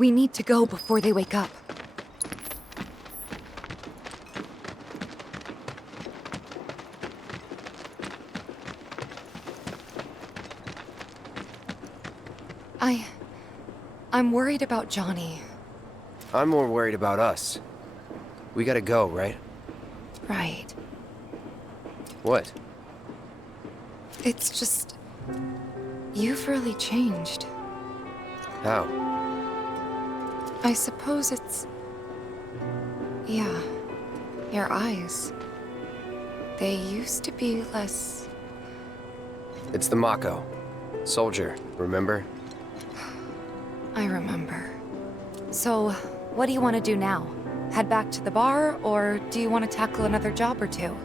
We need to go before they wake up. I'm worried about Johnny. I'm more worried about us. We gotta go, right? Right. What? It's just... you've really changed. How? I suppose it's... yeah, your eyes. They used to be less... It's the Mako. Soldier, remember? I remember. So, what do you want to do now? Head back to the bar, or do you want to tackle another job or two?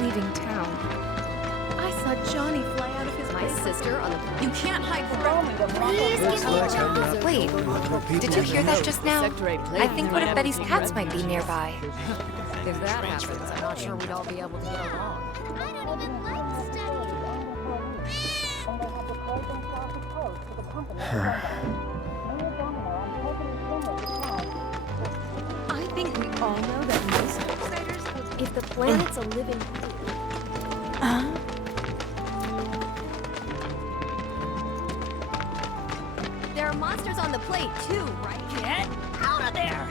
Leaving town. I saw Johnny fly out of his sister on the... You can't hide from me. Please give me a job. Wait, did you hear that just now? I think one of Betty's cats might be nearby. If that happens, I'm not sure we'd all be able to get along. I don't even like studying. I think we all know that most outsiders, if the planet's a living... There are monsters on the plate too, right? Get out of there!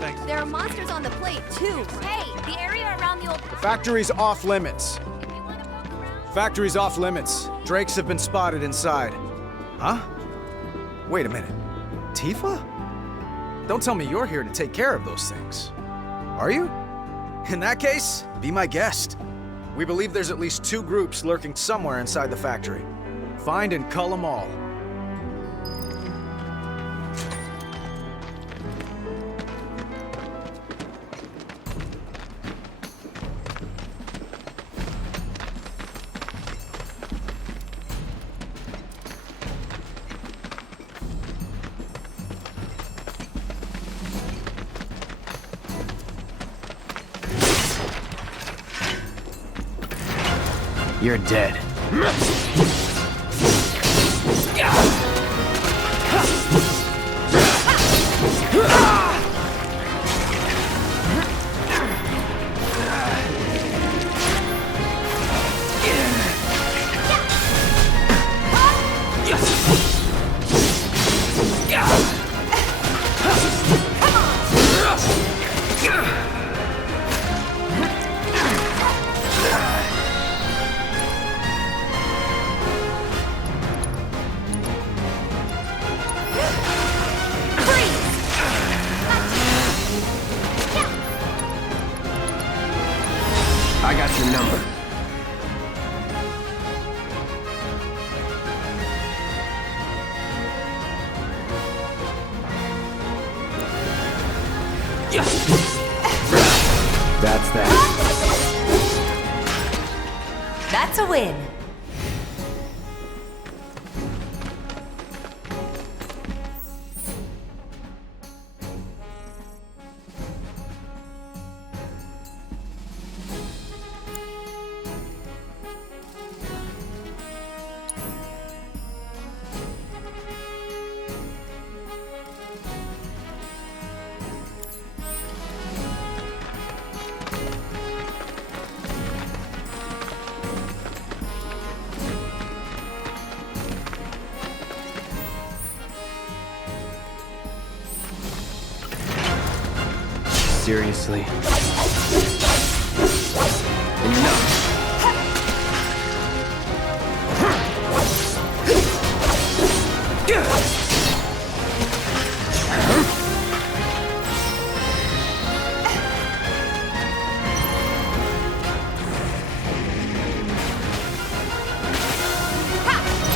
Thanks. There are monsters on the plate too. Hey, the area around the old... The factory's off limits. Factory's off limits. Drakes have been spotted inside. Huh? Wait a minute. Tifa? Don't tell me you're here to take care of those things. Are you? In that case, be my guest. We believe there's at least 2 groups lurking somewhere inside the factory. Find and cull them all. You're dead. I got your number. That's that. That's a win. Seriously? Enough!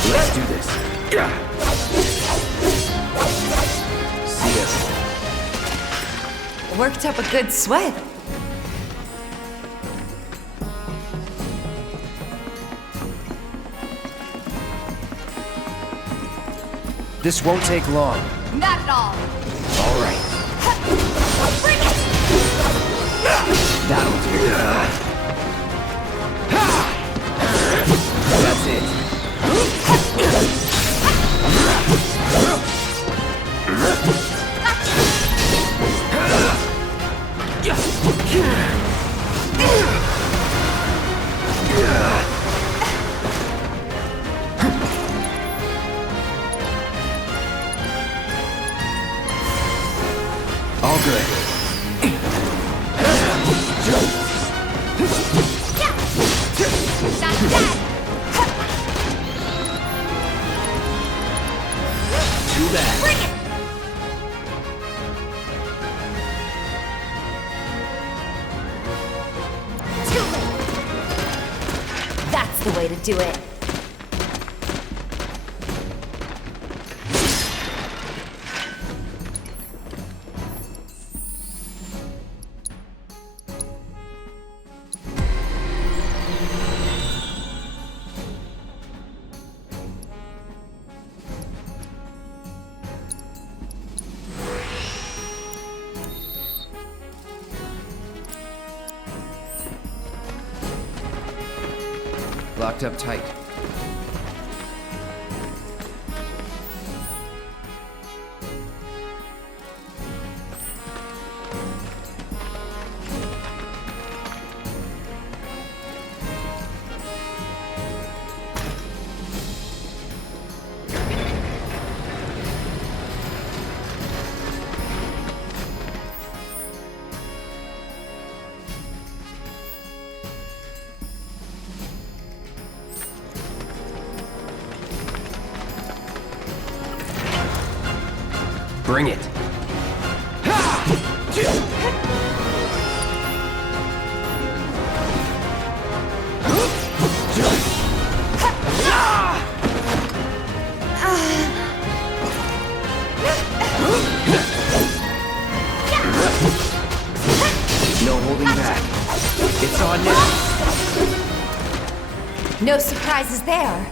Let's do this. See ya. Worked up a good sweat. This won't take long. Not at all. All right. Bring it! That'll do. That's it. All good. Not dead. Too bad. Bring it. Too late. That's the way to do it. Locked up tight. Bring it. No holding back. It's on now. No surprises there.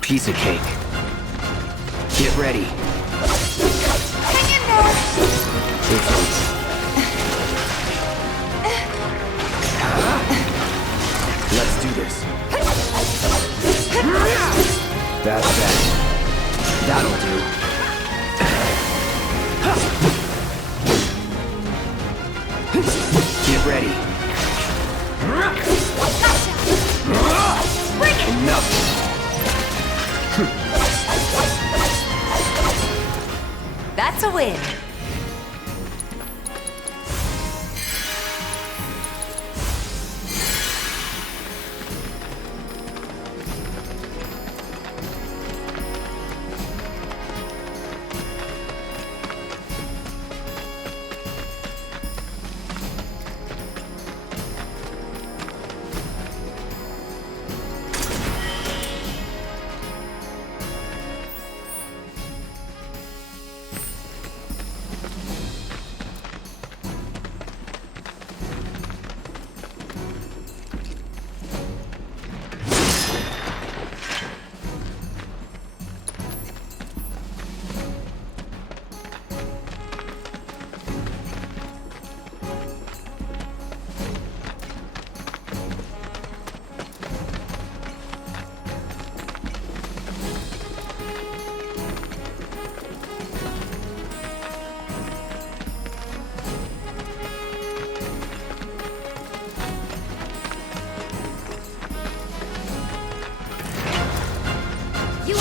Piece of cake. Get ready. Hang in there. It's over. ready. Bring it! Enough. That's a win.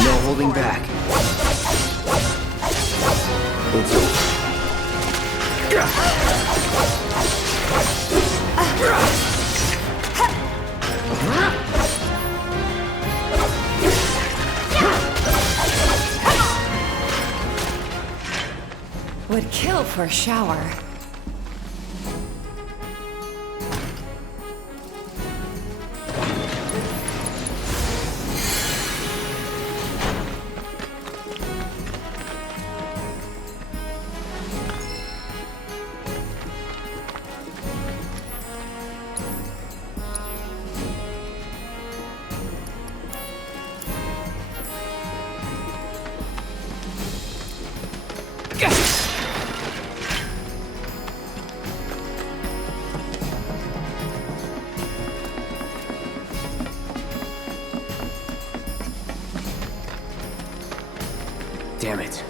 No holding back. It's over. Would kill for a shower. Damn it.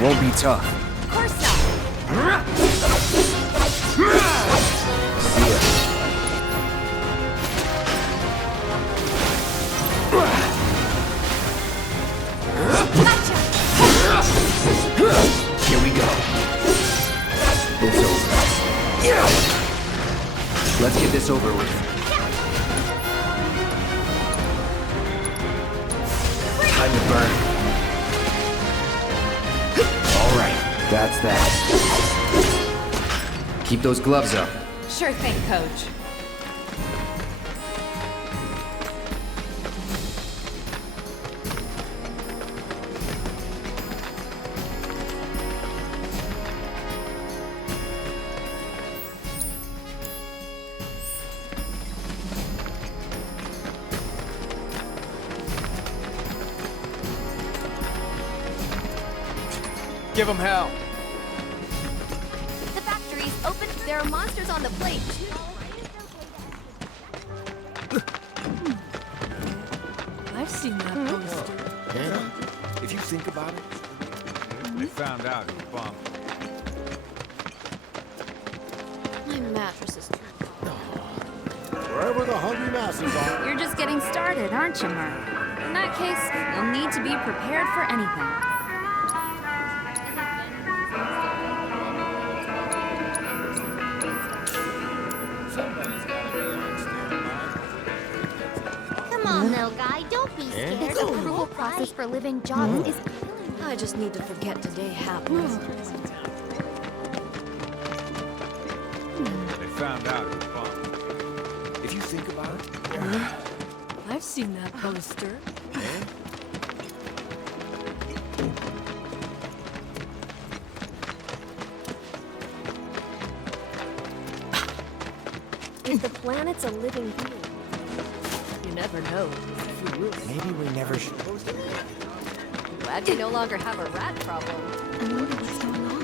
Won't be tough. Corsair! See ya. Here we go. It's over. Let's get this over with. Time to burn. All right, that's that. Keep those gloves up. Sure thing, Coach. Give them hell. The factory's open. There are monsters on the plate, too. I've seen that poster. If you think about it, They found out who bombed. My mattress is wherever the hungry masses are. You're just getting started, aren't you, Merc? In that case, you'll need to be prepared for anything. Come on, little guy, don't be scared. The approval process for living jobs is... I just need to forget today happened. They found out who bombed. If you think about it, I've seen that poster. If the planet's a living being, you never know. maybe we never should. Glad we no longer have a rat problem. I wonder what's going on.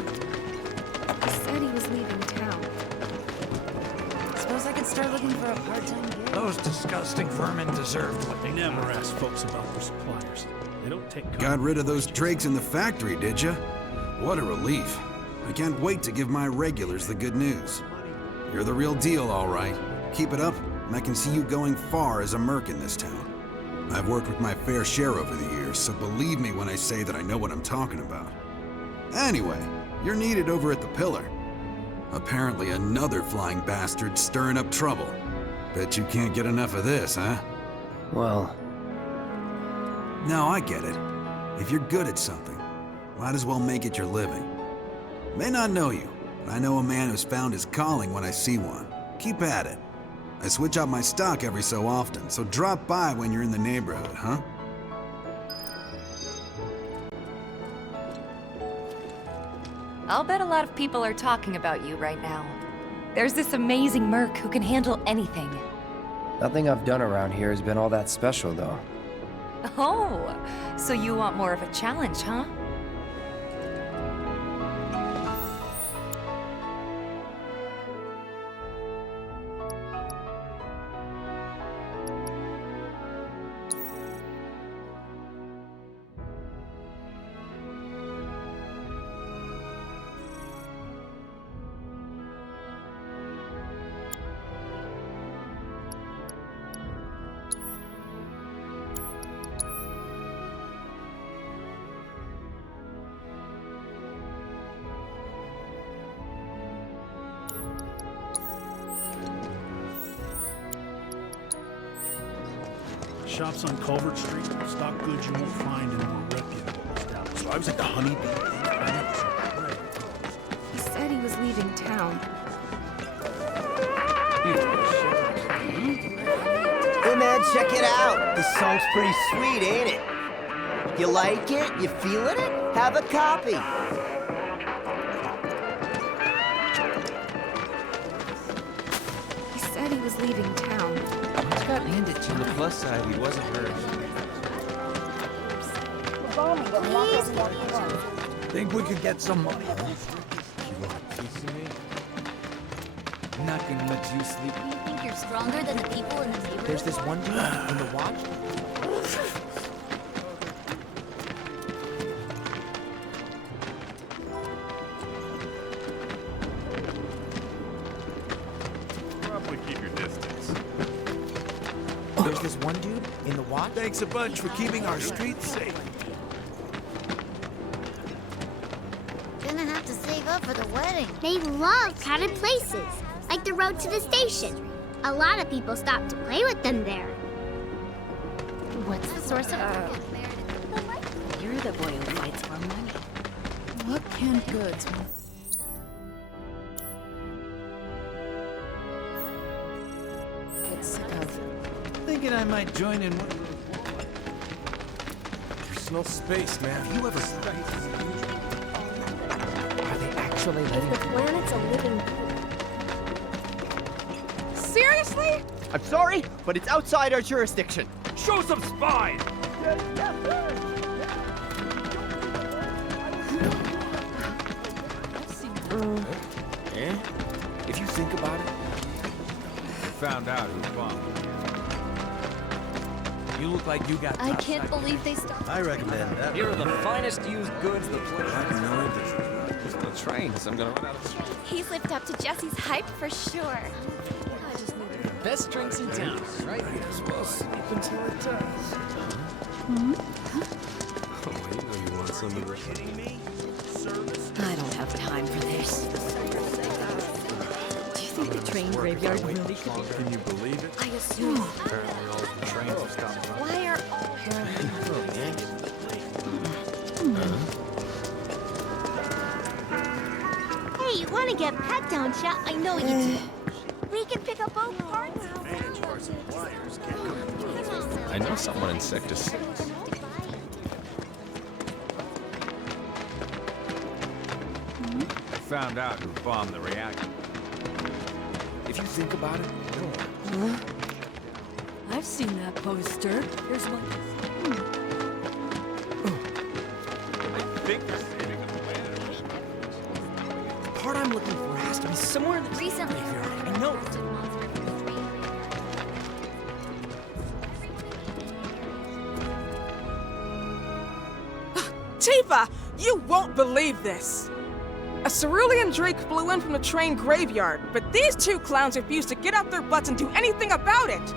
He said he was leaving town. Suppose I could start looking for a part-time gig. Those disgusting vermin deserved what they never ask folks about their suppliers. They don't take. Got rid of those drakes in the factory, did ya? What a relief. I can't wait to give my regulars the good news. You're the real deal, all right. Keep it up, and I can see you going far as a merc in this town. I've worked with my fair share over the years, so believe me when I say that I know what I'm talking about. Anyway, you're needed over at the Pillar. Apparently another flying bastard stirring up trouble. Bet you can't get enough of this, huh? Well, No, I get it. If you're good at something, might as well make it your living. May not know you, but I know a man who's found his calling when I see one. Keep at it. I switch out my stock every so often, so drop by when you're in the neighborhood, huh? I'll bet a lot of people are talking about you right now. There's this amazing merc who can handle anything. nothing I've done around here has been all that special, though. Oh, so you want more of a challenge, huh? Shops on Culvert Street stock goods you won't find in a more reputable establishment. So I was at the Honeybee. He said he was leaving town. Hey man, check it out. This song's pretty sweet, ain't it? You like it? You feeling it? Have a copy. He said he was leaving town. He's got handed to. On the plus side, he wasn't hurt. Think we could get some money? I'm not gonna let you sleep. You think you're stronger than the people in the neighborhood? There's this one dude in the watch. Probably keep your distance. There's this one dude in the watch. Thanks a bunch for keeping our streets safe. Gonna have to save up for the wedding. They love crowded places, like the road to the station. A lot of people stop to play with them there. What's the source of You're the boy who fights for money. What canned goods? It's Thinking I might join in one. Personal space, man. You ever? Are they actually letting? The planet's a living. Seriously? I'm sorry, but it's outside our jurisdiction. Show some spine! Eh? If you think about it. Found out who bombed. You look like you got. I can't believe they stopped. I recommend that. Here are the finest used goods the place. I have no idea. Just the trains. I'm gonna run out of space. He's lived up to Jesse's hype for sure. I just need it. Best drinks in town, right here. Well, sleep until it does. Oh, you know you want some of this. I don't have time for this. Do you think the train graveyard really could be? Can you believe it? I assume. Apparently all the trains have stopped running. Why are Hey, you want to get pet, don't ya? I know you do. We can pick up both parts. I know someone in Sector 6. I found out who bombed the reactor. If you think about it. I've seen that poster. There's one. The part I'm looking for has to be somewhere in the Recently. graveyard. I know it. Tifa, you won't believe this. A cerulean drake flew in from the train graveyard, but these two clowns refused to get up their butts and do anything about it.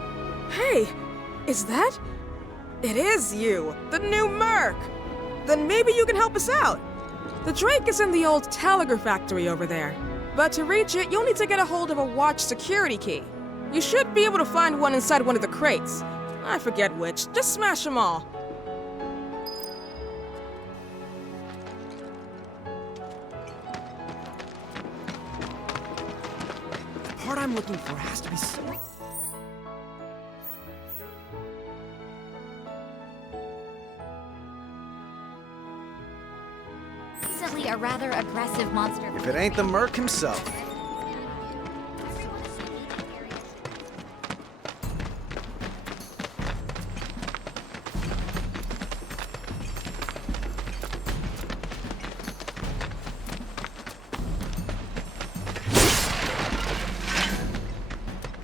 Hey, is that? It is you, the new Merc. Then maybe you can help us out. The drake is in the old telegraph factory over there. But to reach it, you'll need to get a hold of a watch security key. You should be able to find one inside one of the crates. I forget which. Just smash them all. The part I'm looking for has to be somewhere. Recently, a rather aggressive monster. If it ain't the Merc himself.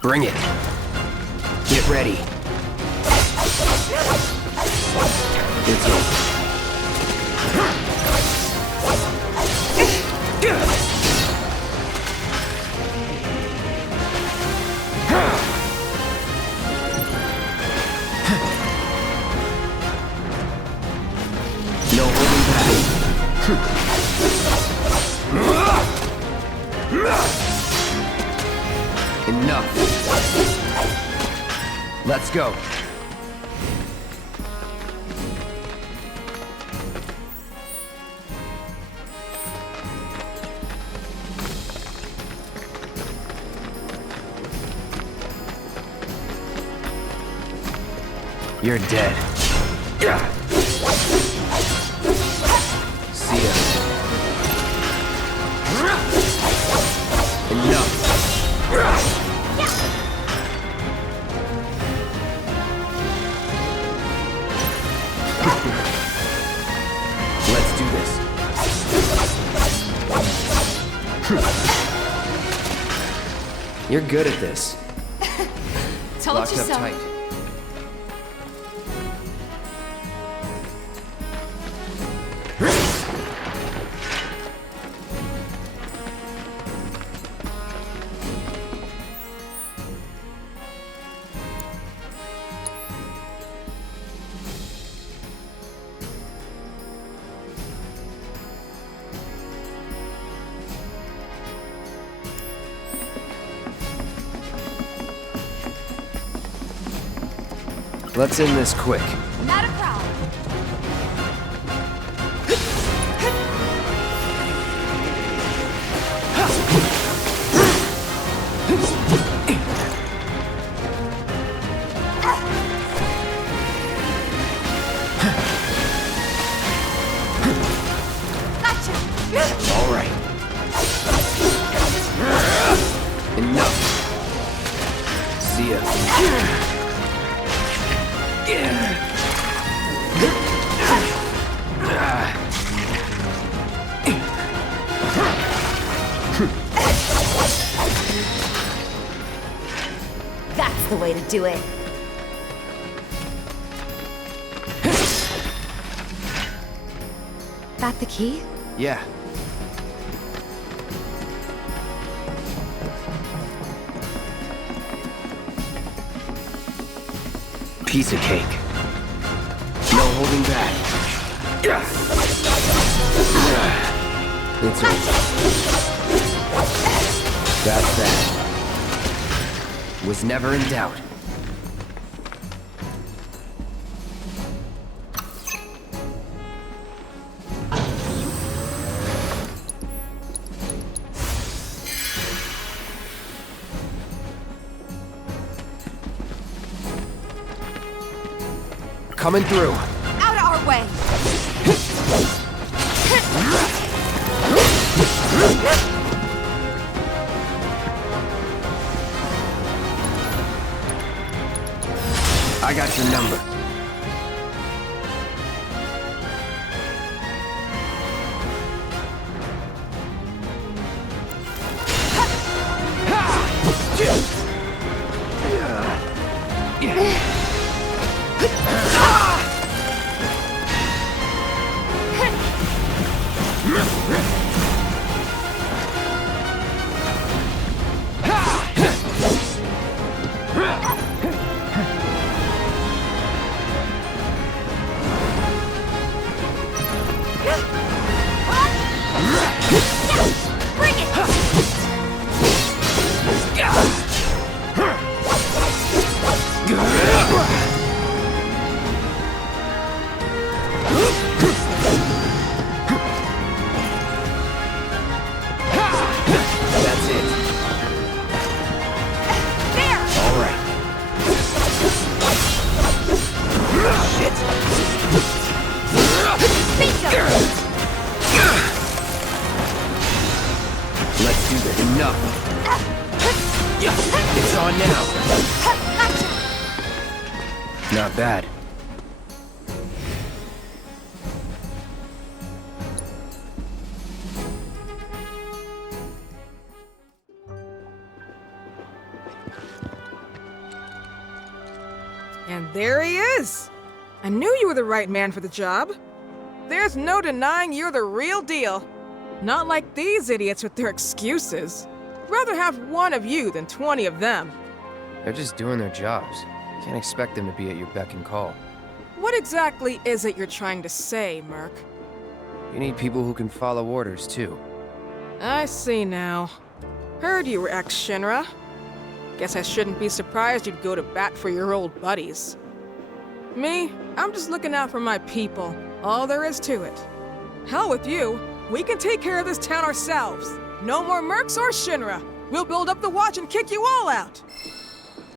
Bring it. Get ready. It's over. No holding back. Enough. Let's go. You're dead. See ya. Enough. Let's do this. You're good at this. Told Locked you up so. tight. Let's end this quick. Not a problem. Gotcha. All right. Enough. See ya. That's the way to do it. That the key? Yeah. Piece of cake. No holding back. It's over. That's that. Was never in doubt. Coming through. Out of our way. I got your number. Not bad. And there he is! I knew you were the right man for the job. There's no denying you're the real deal. Not like these idiots with their excuses. Rather have one of you than 20 of them. They're just doing their jobs. Can't expect them to be at your beck and call. What exactly is it you're trying to say, Merc? You need people who can follow orders, too. I see now. Heard you were ex-Shinra. Guess I shouldn't be surprised you'd go to bat for your old buddies. Me, I'm just looking out for my people. All there is to it. Hell with you. We can take care of this town ourselves. No more Mercs or Shinra. We'll build up the watch and kick you all out.